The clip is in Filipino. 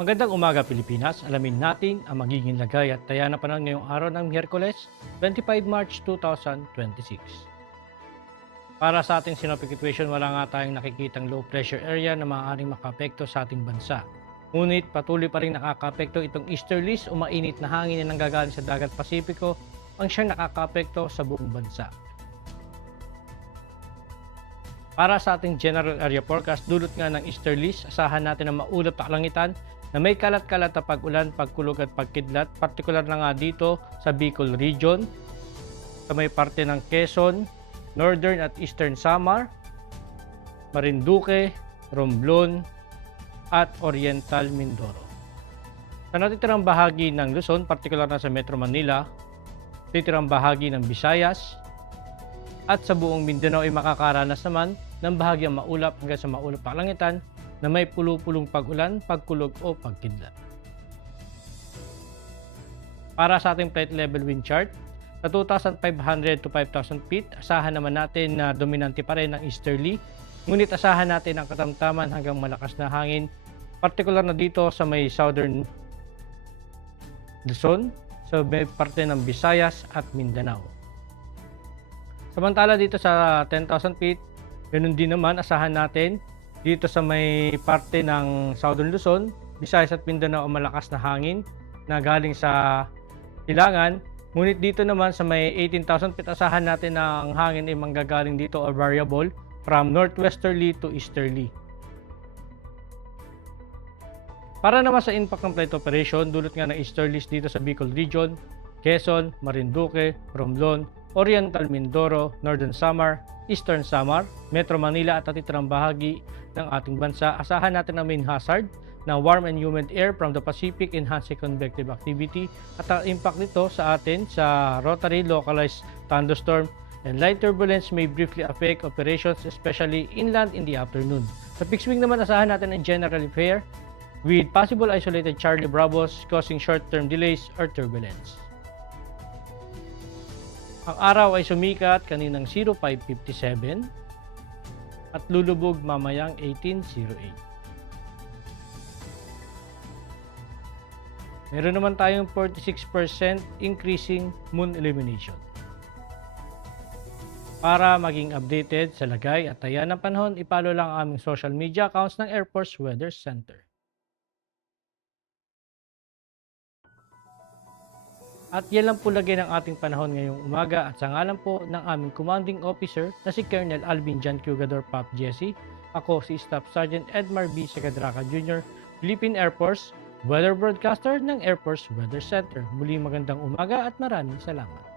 Magandang umaga Pilipinas, alamin natin ang magiging lagay at taya na panahon ngayong araw ng Miyerkules, 25 March 2026. Para sa ating synoptic situation, wala nga tayong nakikitang low pressure area na maaaring makaapekto sa ating bansa. Ngunit patuloy pa rin nakakaapekto itong easterlies o mainit na hangin na nanggagaling sa dagat Pasipiko ang siyang nakakaapekto sa buong bansa. Para sa ating general area forecast, dulot nga ng easterlies, asahan natin ang maulap na kalangitan na may kalat-kalat na pag-ulan, pagkulog at pagkidlat, partikular na nga dito sa Bicol region, sa may parte ng Quezon, Northern at Eastern Samar, Marinduque, Romblon, at Oriental Mindoro. Sa natitirang bahagi ng Luzon, partikular na sa Metro Manila, titirang bahagi ng Visayas, at sa buong Mindanao ay makakaranas naman ng bahagyang maulap hanggang sa maulap na kalangitan na may pulo-pulong pag-ulan, pagkulog o pagkidlat. Para sa ating plate level wind chart, sa 2,500 to 5,000 feet, asahan naman natin na dominante pa rin ang easterly, ngunit asahan natin ang katamtaman hanggang malakas na hangin, partikular na dito sa may southern Luzon, sa may parte ng Visayas at Mindanao. Samantala dito sa 10,000 feet, ganoon din naman asahan natin dito sa may parte ng Southern Luzon, Visayas at Mindanao ang malakas na hangin na galing sa silangan. Ngunit dito naman sa may 18,000 feet, asahan natin na ang hangin ay manggagaling dito o variable from northwesterly to easterly. Para naman sa impact ng plate operation, dulot nga ng easterlies dito sa Bicol region, Quezon, Marinduque, Romblon, Oriental Mindoro, Northern Samar, Eastern Samar, Metro Manila at natitirang bahagi ng ating bansa, asahan natin ang main hazard na warm and humid air from the Pacific enhancing convective activity at ang impact nito sa atin sa rotary localized thunderstorm and light turbulence may briefly affect operations especially inland in the afternoon. Sa fixed wing naman asahan natin ang generally fair with possible isolated Charlie Bravos causing short-term delays or turbulence. Ang araw ay sumikat kaninang 0557 at lulubog mamayang 1808. Meron naman tayong 46% increasing moon illumination. Para maging updated sa lagay at taya ng panahon, ipalo lang ang aming social media accounts ng Air Force Weather Center. At yan lang po lagay ng ating panahon ngayong umaga at sa ngalan po ng aming commanding officer na si Colonel Alvin John Cugador Pop Jesse, ako si Staff Sergeant Edmar B. Sagadraca Jr., Philippine Air Force, Weather Broadcaster ng Air Force Weather Center. Muli magandang umaga at maraming salamat.